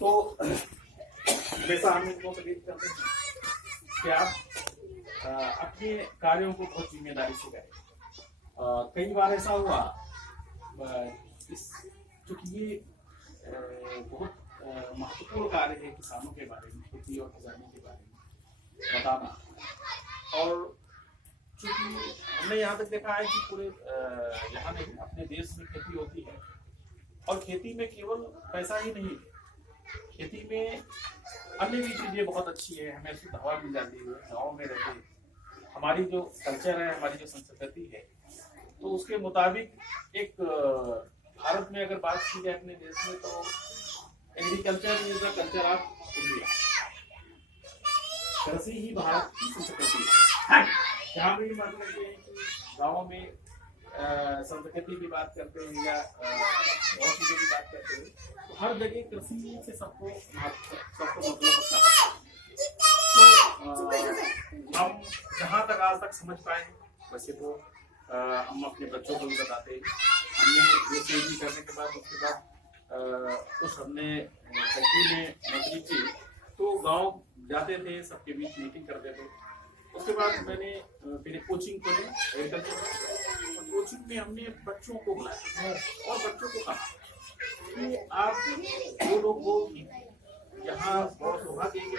तो जैसा हम इनको प्रेरित करते हैं कि आप अपने कार्यों को बहुत जिम्मेदारी से करें। कई बार ऐसा हुआ क्योंकि ये बहुत महत्वपूर्ण कार्य है किसानों के बारे में, खेती और किसानी के बारे में बताना। और क्योंकि हमने यहाँ तक देखा है कि पूरे यहाँ नहीं अपने देश में खेती होती है, और खेती में केवल पैसा ही नहीं, खेती में अन्य भी चीजें बहुत अच्छी है। हमें शुद्ध हवा मिल जाती है, गाँव में रहते, हमारी जो कल्चर है, हमारी जो संस्कृति है, तो उसके मुताबिक एक भारत में अगर बात की जाए अपने देश में, तो agriculture is the culture of India. कृषि ही भारत की संस्कृति है। जहाँ भी मान लेते हैं कि गाँव में संस्कृति की बात करते हैं या बहुत चीजों की बात करते हैं, तो हर जगह कृषि से सबको मतलब होता है। तो हम जहाँ तक आज तक समझ पाए, वैसे तो हम अपने बच्चों को भी बताते हैं। हमने ये पीएचडी करने के बाद उसके बाद कुछ हमने फैक्ट्री में नौकरी की, तो गांव जाते थे, सबके बीच मीटिंग करते थे। उसके बाद मैंने फिर कोचिंग को एग्रीकल्चर कोचिंग में हमने बच्चों को बुलाया और बच्चों को कहा कि आप जो लोग हो यहाँ बहुत सौभाग्य में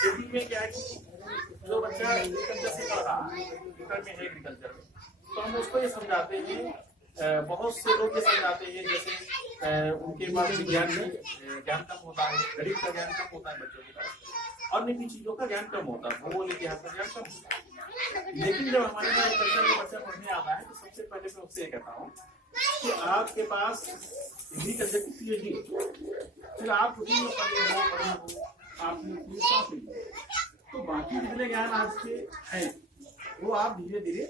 खेती में क्या है कि जो बच्चा एग्रीकल्चर से पढ़ रहा है, में है एग्रीकल्चर में, तो हम उसको ये समझाते हैं। बहुत से लोग ये समझाते हैं जैसे उनके पास ज्ञान कम होता है, गणित का ज्ञान कम होता है बच्चों के पास, अन्य भी चीजों का ज्ञान कम होता है, भूगोल इतिहास का ज्ञान कम होता है। लेकिन जब हमारे यहाँ एग्रीकल्चर में बच्चा पढ़ने आता है, तो सबसे पहले मैं उससे ये कहता हूँ कि आपके पास एग्रीकल्चर की पीएचडी, फिर आप पढ़े हो, आपने तो बाकी जितने ज्ञान आज के हैं वो आप धीरे धीरे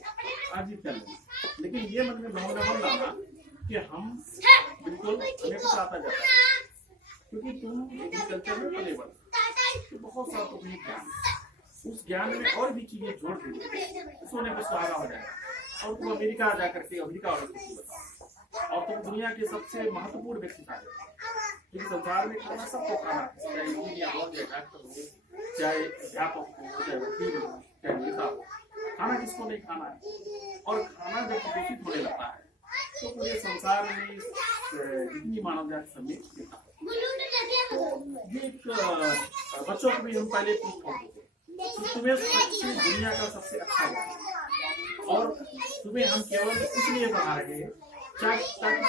अर्जित कर लेंगे। लेकिन ये मन में भावना बन लाना कि हम बिल्कुल हमें कुछ आता जाता है, क्योंकि तुम एग्रीकल्चर में पले बढ़ तो बहुत सारा तुम्हें ज्ञान, उस ज्ञान में और भी चीजें जोड़ दी सोने पर सुहागा हो जाएगा, और तुम अमेरिका जा करके अमेरिका वालों को बताओ, और तुम दुनिया के सबसे महत्वपूर्ण व्यक्ति था। क्योंकि संसार में खाना सबको खाना है, चाहे इंजीनियर हो, चाहे डॉक्टर हो, चाहे अध्यापक हो, चाहे वकील हो, चाहे नेता हो, खाना किसको नहीं खाना है। और खाना जब दूषित होने लगता है तो पूरे संसार में जितनी मानव जाति समेत एक बच्चों को भी हम पहले तुम्हें दुनिया का सबसे अच्छा है, और तुम्हें हम केवल इसलिए पढ़ा रहे हैं ताकि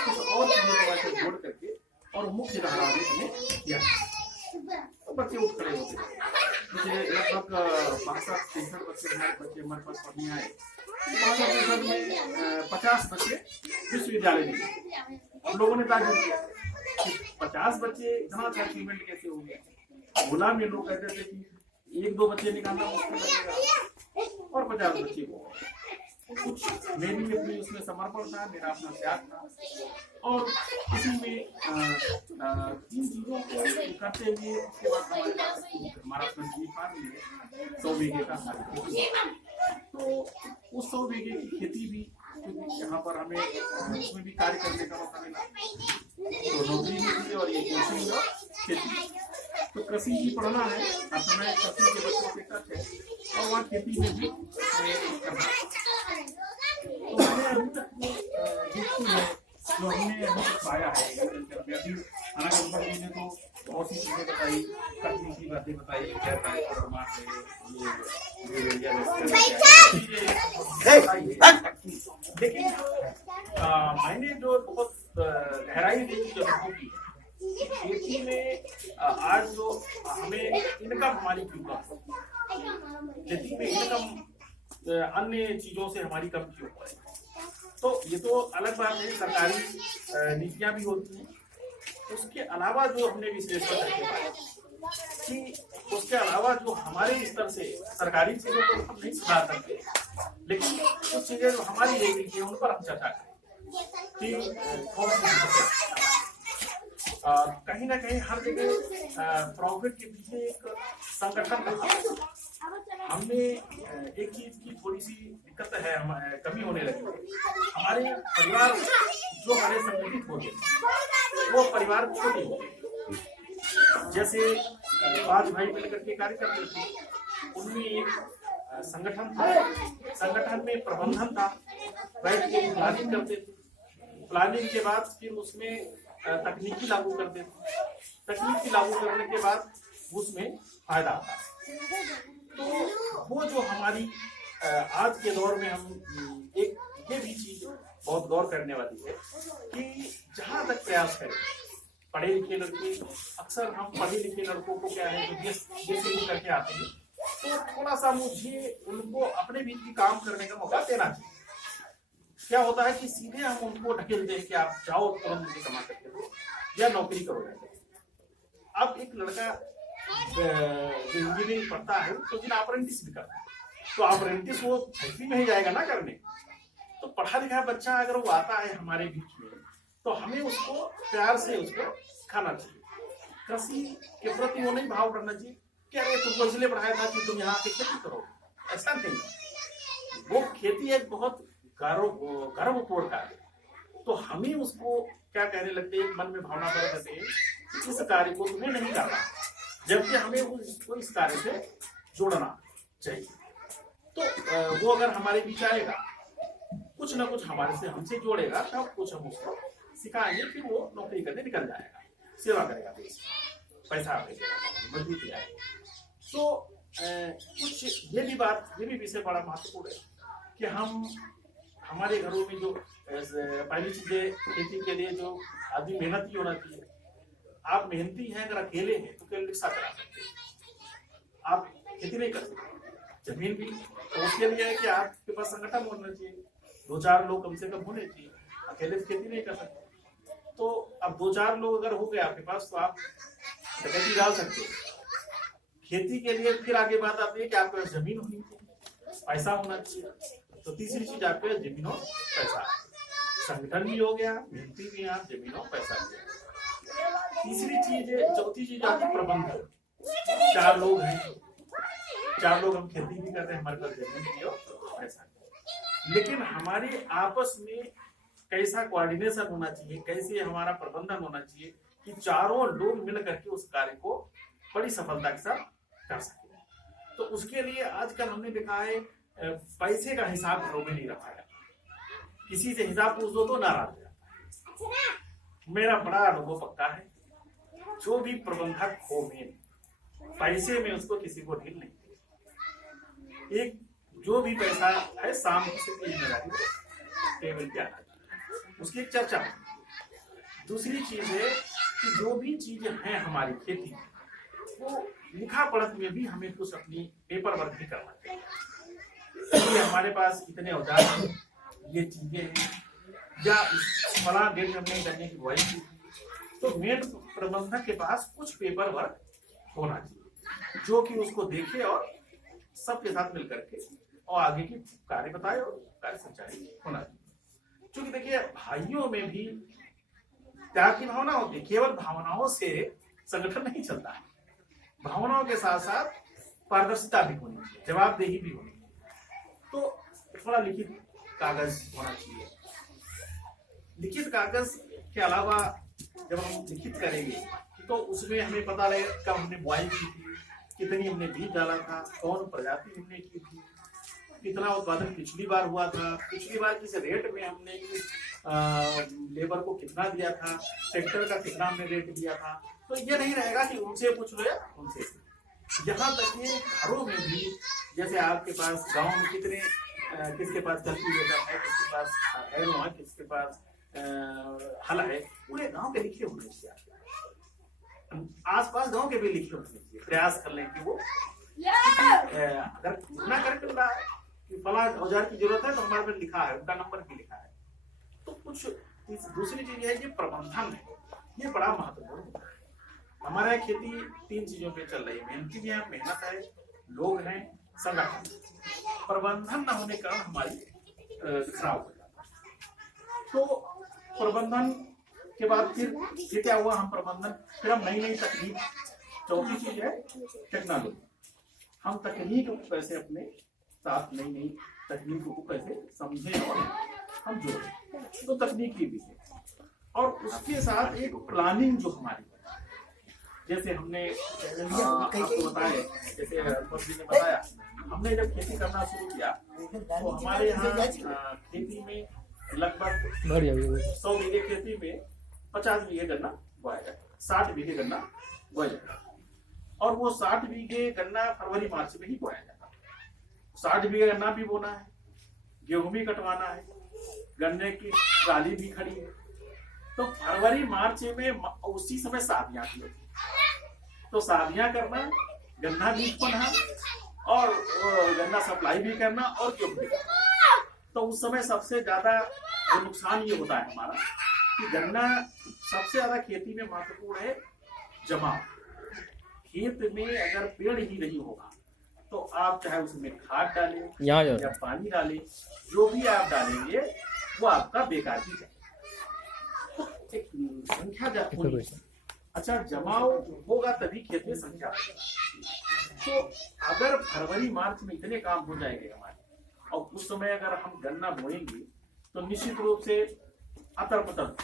कुछ और चीजों को जोड़ करके और मुख्य धारा में तुम्हें किया। तो बच्चे उठ खड़े होते हैं। मुझे लगभग 65 बच्चे हमारे पास पढ़ने आए। 65 में 50 बच्चे विश्वविद्यालय में, हम लोगों ने ताजुब किया कि 50 बच्चे इतना अच्छा अचीवमेंट कैसे हो गया। गुलाम में लोग कहते थे कि 1-2 बच्चे निकालना मुश्किल लगेगा, और 50 बच्चे को कुछ मेरी अपनी उसमें समर्पण था, मेरा अपना त्याग था, और इसी में 3 चीजों को करते हुए उसके बाद हमारा संजीव फार्म है 100 बीघे का हमारी खेती, तो उस 100 बीघे की खेती भी यहाँ पर हमें उसमें भी कार्य करने का मौका मिला, तो नौकरी भी और ये कोचिंग और खेती। तो कृषि ही पढ़ना है, अपना कृषि के बच्चों के टच है, और वहाँ खेती में भी करना। तो हमें अभी तक जो हमने अभी तक पाया है, हालांकि जी ने तो बहुत सी चीजें बताई, तकनीकी बातें बताई, क्या कार्यक्रम है, लेकिन मैंने जो बहुत गहराई देखी जो की खेती में आज जो हमें इनकम हमारी क्यों कम, खेती में इनकम अन्य चीजों से हमारी कम क्यों है। तो ये तो अलग बात है, सरकारी नीतियां भी होती हैं। उसके अलावा जो हमने विश्लेषण करके पाया कि उसके अलावा जो हमारे स्तर से सरकारी चीजों को हम नहीं सुधार सकते, लेकिन कुछ चीजें जो हमारी लेवल की उन पर हम चर्चा करें कि कहीं ना कहीं हर जगह प्रॉफिट के पीछे एक संगठन का हमने एक चीज की थोड़ी सी दिक्कत है, कमी होने लगी। हमारे परिवार जो हमारे संगठित होते वो परिवार छोटे, जैसे 5 भाई मिलकर के कार्य करते थे, उनमें एक संगठन था, संगठन में प्रबंधन था, बैठ के प्लानिंग करते थे, प्लानिंग के बाद फिर उसमें तकनीकी लागू करते थे, तकनीकी लागू करने के बाद उसमें फायदा आता है। तो वो जो हमारी आज के दौर में हम एक ये भी चीज बहुत गौर करने वाली है कि जहां तक प्रयास करें, पढ़े लिखे लड़के, अक्सर हम पढ़े लिखे लड़कों को क्या है जो जैसे करके आते हैं, तो थोड़ा सा मुझे उनको अपने बीच भी काम करने का मौका देना चाहिए। क्या होता है कि सीधे हम उनको ढकेलते हैं कि आप जाओ तुरंत मुझे कमा करके दो या नौकरी करो जाके। अब एक लड़का जो इंजीनियरिंग पढ़ता है तो जिन अप्रेंटिस भी करता है, तो अप्रेंटिस वो फैक्ट्री में ही जाएगा ना करने। तो पढ़ा लिखा बच्चा अगर वो आता है हमारे बीच में, तो हमें उसको प्यार से उसको सिखाना चाहिए। कृषि के प्रति वो नहीं भाव करना चाहिए कि अरे तुमको इसलिए पढ़ाया था कि तुम यहाँ आके खेती करो, ऐसा नहीं। वो खेती एक बहुत गर्वपूर्ण कार्य है, तो हमें उसको क्या कहने लगते हैं, मन में भावना कर देते हैं कि इस कार्य को तुम्हें नहीं करना, जबकि हमें उसको इस कार्य से जोड़ना चाहिए। तो वो अगर हमारे बीच आएगा, कुछ ना कुछ हमारे से हमसे जोड़ेगा, तब कुछ हम उसको सिखाएंगे, फिर वो नौकरी करने निकल जाएगा, सेवा करेगा देश, पैसा भेजेगा, मजबूती आएगी। तो कुछ ये भी विषय बड़ा महत्वपूर्ण है कि हम हमारे घरों में जो पहली चीजें खेती के लिए जो आदमी मेहनती होना चाहिए। आप मेहनती हैं, अगर अकेले हैं तो केवल रिक्शा चला सकते हैं, आप खेती नहीं कर सकते। जमीन भी तो उसके लिए है कि आपके पास संगठन होना चाहिए, 2-4 लोग कम से कम होने चाहिए, अकेले से खेती नहीं कर सकते। तो अब 2-4 लोग अगर हो गए आपके पास तो आप खेती डाल सकते हैं। खेती के लिए फिर आगे बात आती है कि आपके पास जमीन होनी चाहिए, पैसा होना चाहिए। तो तीसरी चीज आपके पास जमीन और पैसा, संगठन भी हो गया, मेहनती भी आप, जमीन और पैसा भी। तीसरी चीज, चौथी चीज आती है प्रबंधन। 4 लोग हैं, 4 लोग हम खेती भी कर रहे हैं, हमारे पास जमीन भी और पैसा भी, लेकिन हमारे आपस में कैसा कोऑर्डिनेशन होना चाहिए, कैसे हमारा प्रबंधन होना चाहिए कि चारों लोग मिल करके उस कार्य को बड़ी सफलता के साथ कर सके। तो उसके लिए आजकल हमने देखा है पैसे का हिसाब घरों में नहीं रखा जाता, किसी से हिसाब पूछ दो तो नाराज हो जाता है। मेरा बड़ा अनुभव पक्का है, जो भी प्रबंधक हो मेन, पैसे में उसको किसी को ढील नहीं। एक जो भी पैसा है शाम से जिम्मेदारी टेबल पे आना चाहिए, उसकी एक चर्चा। दूसरी चीज है कि जो भी चीजें हैं हमारी खेती, वो लिखा पढ़त में भी हमें कुछ अपनी पेपर वर्क भी करना चाहिए। हमारे पास इतने औजार हैं, ये चीजें हैं, या फला डेट में हमने करने की बुआई की, तो मेन प्रबंधक के पास कुछ पेपर वर्क होना चाहिए जो कि उसको देखे और सबके साथ मिल करके और आगे की कार्य बताए और कार्य संचालित होना चाहिए। क्योंकि देखिए भाइयों में भी त्याग की भावना होती है, केवल भावनाओं से संगठन नहीं चलता है, भावनाओं के साथ साथ पारदर्शिता भी होनी चाहिए, जवाबदेही भी होनी चाहिए। तो थोड़ा लिखित कागज होना चाहिए। लिखित कागज के अलावा जब हम लिखित करेंगे तो उसमें हमें पता लगेगा कब हमने बुआई की थी, कितनी हमने बीज डाला था, कौन प्रजाति हमने की थी, कितना उत्पादन पिछली बार हुआ था, पिछली बार किस रेट में हमने लेबर को कितना दिया था, ट्रैक्टर का कितना हमने रेट दिया था। तो ये नहीं रहेगा कि उनसे पूछ लो या उनसे। यहाँ तक ये घरों में भी, जैसे आपके पास गांव में कितने किसके पास कल्टीवेटर है, किसके पास हैरो है, किसके पास हल है, पूरे गांव के लिखे होने चाहिए, आसपास गांव के भी लिखे होने चाहिए। प्रयास कर लें कि वो अगर इतना करके रहा है कि फला औजार की जरूरत है तो हमारे पास लिखा है, उनका नंबर भी लिखा है। तो कुछ दूसरी चीज है, ये प्रबंधन है, ये बड़ा महत्वपूर्ण है। हमारा खेती 3 चीजों पे चल रही है, मेहनती भी है, मेहनत है, लोग हैं, संगठन। प्रबंधन न होने के कारण हमारी खराब हो जाता है। तो प्रबंधन के बाद फिर क्या हुआ, हम प्रबंधन, फिर हम नई तकनीक, चौथी चीज है टेक्नोलॉजी। हम तकनीक को कैसे अपने साथ नई तकनीकों को कैसे समझें और हम जोड़ें, तो तकनीकी भी है। और उसके साथ एक प्लानिंग जो हमारी, जैसे हमने आपको बताया, जैसे अनवर जी ने बताया, हमने जब खेती करना शुरू किया तो हमारे यहाँ खेती में लगभग 100 बीघे खेती में 50 बीघे गन्ना बोया जाता, 60 बीघे गन्ना बोया जाता, और वो 60 बीघे गन्ना फरवरी मार्च में ही बोया जाता। 60 बीघे गन्ना भी बोना है, गेहूं भी कटवाना है, गन्ने की ट्राली भी खड़ी है। तो फरवरी मार्च में उसी समय शादियां थी, तो शादियां करना, गन्ना भी उत्पन्न और गन्ना सप्लाई भी करना और गेहूं भी करना। तो उस समय सबसे ज्यादा नुकसान ये होता है हमारा कि गन्ना सबसे ज्यादा खेती में महत्वपूर्ण है जमाव। खेत में अगर पेड़ ही नहीं होगा तो आप चाहे उसमें खाद डालें या पानी डालें, जो भी आप डालेंगे वो आपका बेकार ही जाएगा। तो एक संख्या होनी, अच्छा जमाव होगा तभी खेत में संख्या होगी। तो अगर फरवरी मार्च में इतने काम हो जाएंगे हमारे, और उस समय अगर हम गन्ना बोएंगे तो निश्चित रूप से अतर पतर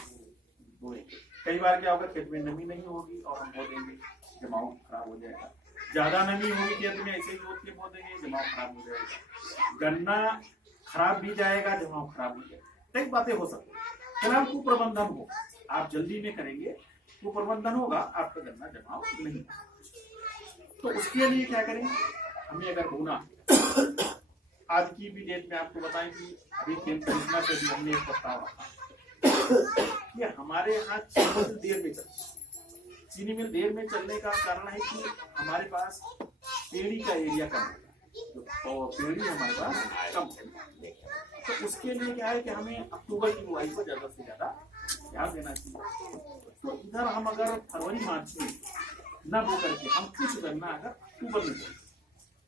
बोएंगे। कई बार क्या होगा, खेत में नमी नहीं होगी और हम बो देंगे, जमाव खराब हो जाएगा। ज्यादा नमी होगी खेत में, ऐसे ही जोत के बो देंगे, जमाव खराब हो जाएगा, गन्ना खराब भी जाएगा, जमाव खराब हो जाएगा। कई बातें हो सकती है। फिलहाल कुप्रबंधन हो, आप जल्दी में करेंगे, कुप्रबंधन होगा, आपका गन्ना जमाव नहीं। तो उसके लिए क्या करें, हमें अगर बोना, आज की भी डेट में आपको बताएं कि अभी खेत खरीदना से भी हमने एक प्रस्ताव रखा कि हमारे यहाँ चीनी मिल देर में चलती। चीनी मिल देर में चलने का कारण है कि हमारे पास पेड़ी का एरिया कम है, तो पेड़ी हमारे पास कम है। तो उसके लिए क्या है कि हमें अक्टूबर की बुआई पर ज्यादा से ज्यादा ध्यान देना चाहिए। तो इधर हम अगर फरवरी मार्च में न बो करके हम कुछ गन्ना अगर अक्टूबर में बोए,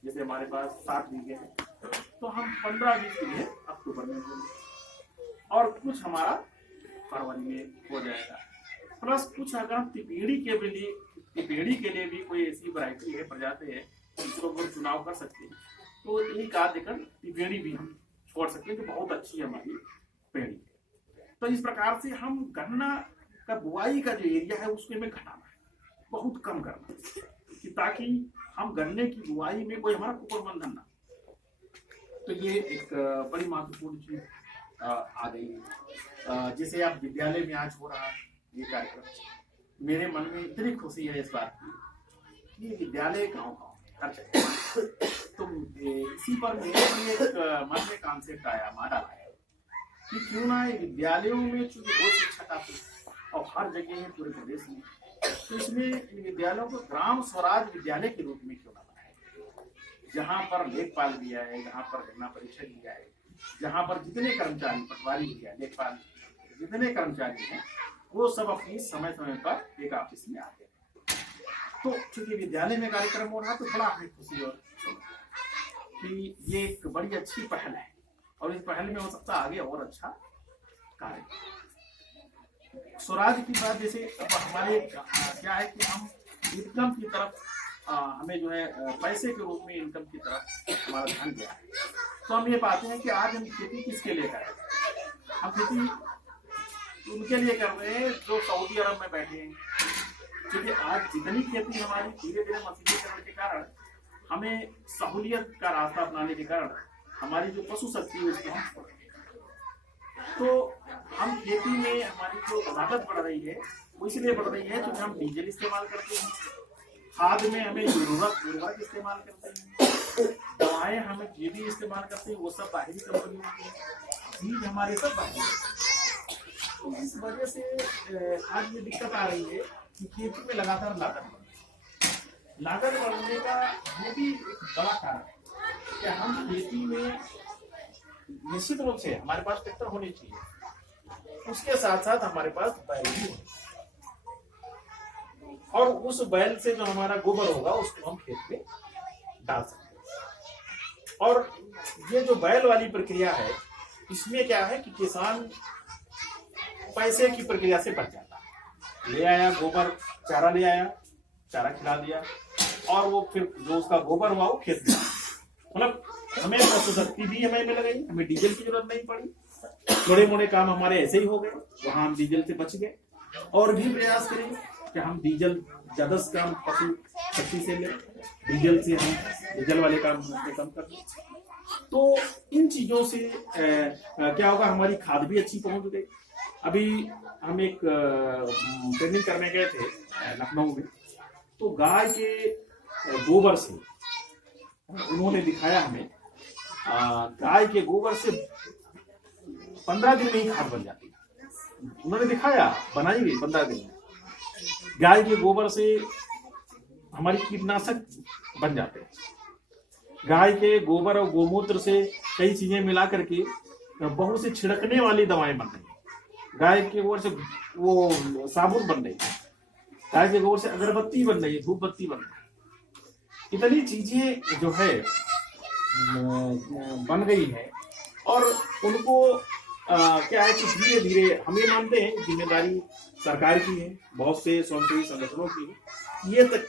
जैसे हमारे पास 60 बीघे है तो हम 15-20 बीघे अक्टूबर में बोए और कुछ हमारा फरवरी में हो जाएगा। प्लस कुछ अगर हम तिपेड़ी के लिए भी कोई ऐसी वैरायटी है, प्रजाति है जिसको हम चुनाव कर सकते हैं, तो एक आध एकड़ तिपेड़ी भी हम छोड़ सकते हैं, जो बहुत अच्छी है हमारी पेड़ी। तो इस प्रकार से हम गन्ना का बुआई का जो एरिया है उसको हमें घटाना है, बहुत कम करना है, कि ताकि हम गन्ने की बुआई में कोई हमारा कुप्रबंधन ना। तो ये एक बड़ी महत्वपूर्ण चीज आ गई है। जैसे आप विद्यालय में आज हो रहा है ये कार्यक्रम, मेरे मन में इतनी खुशी है इस बात की कि विद्यालय गाँव हर जगह। तो इसी पर मेरे लिए एक मन में कॉन्सेप्ट आया, मॉडल आया कि क्यों ना विद्यालयों में, चूंकि बहुत शिक्षक आते और हर जगह है पूरे प्रदेश में, तो इसमें इन विद्यालयों को ग्राम स्वराज विद्यालय के रूप में क्यों ना बनाया, जहाँ पर लेखपाल भी आए, जहाँ पर गन्ना परीक्षक भी आए, जहाँ पर जितने कर्मचारी, पटवारी भी है, लेखपाल, जितने कर्मचारी हैं वो सब अपनी समय समय पर एक ऑफिस में आते हैं। तो चूंकि विद्यालय में कार्यक्रम हो रहा तो बड़ा हमें खुशी हो कि ये एक बड़ी अच्छी पहल है और इस पहल में हो सकता है आगे और अच्छा कार्य। स्वराज की बात, जैसे अब हमारे क्या है कि हम इनकम की तरफ, हमें जो है पैसे के रूप में इनकम की तरफ हमारा ध्यान गया है। तो हम ये पाते हैं कि आज हम खेती किसके लिए कर रहे हैं, हम खेती उनके लिए कर रहे हैं जो सऊदी अरब में बैठे हैं। क्योंकि आज जितनी खेती हमारी धीरे धीरे मशीनीकरण के कारण, हमें सहूलियत का रास्ता अपनाने के कारण हमारी जो पशु शक्ति है उसको हम छोड़ रहे हैं। तो हम खेती में हमारी जो लागत बढ़ रही है वो इसलिए बढ़ रही है क्योंकि हम डीजल इस्तेमाल करते हैं, खाद में हमें उर्वरक इस्तेमाल करते हैं, दवाएं हमें जो भी इस्तेमाल करते हैं वो सब बाहरी कंपनियों की, बीज हमारे सब बाहरी। तो इस वजह से आज ये दिक्कत आ रही है कि खेती में लगातार लागत बढ़ने का ये भी एक बड़ा कारण है कि हम खेती में निश्चित रूप से हमारे पास ट्रैक्टर होने चाहिए, उसके साथ साथ हमारे पास बैल भी होने, और उस बैल से जो हमारा गोबर होगा उसको हम खेत में डाल सकते हैं। और ये जो बैल वाली प्रक्रिया है इसमें क्या है कि किसान पैसे की प्रक्रिया से बच जाता है, ले आया गोबर, चारा ले आया, चारा खिला दिया और वो फिर जो उसका गोबर हुआ वो खेत में, मतलब हमें पशु शक्ति भी हमें मिल गई, हमें डीजल की जरूरत नहीं पड़ी, थोड़े मोड़े काम हमारे ऐसे ही हो गए, वहां हम डीजल से बच गए। और भी प्रयास करें कि हम डीजल ज्यादा काम पशु शक्ति से लें, डीजल से हम डीजल वाले काम कम कर दें। तो इन चीजों से क्या होगा, हमारी खाद भी अच्छी पहुंच गई। अभी हम एक ट्रेनिंग करने गए थे लखनऊ में, तो गाय के गोबर से उन्होंने दिखाया हमें, गाय के गोबर से 15 दिन में ही खाद बन जाती है। उन्होंने दिखाया, बनाई गई 15 दिन में। गाय के गोबर से हमारी कीटनाशक बन जाते हैं। गाय के गोबर और गोमूत्र से कई चीजें मिला करके बहुत सी छिड़कने वाली दवाएं बन रही है। गाय के गोबर से वो साबुन बन रही है, गाय के गोबर से अगरबत्ती बन रही है, धूप बत्ती बन रही है। इतनी चीजें जो है बन गई है। और उनको क्या है कि धीरे धीरे, हम ये मानते हैं जिम्मेदारी सरकार की है, बहुत से स्वयंसेवी संगठनों की है, ये तक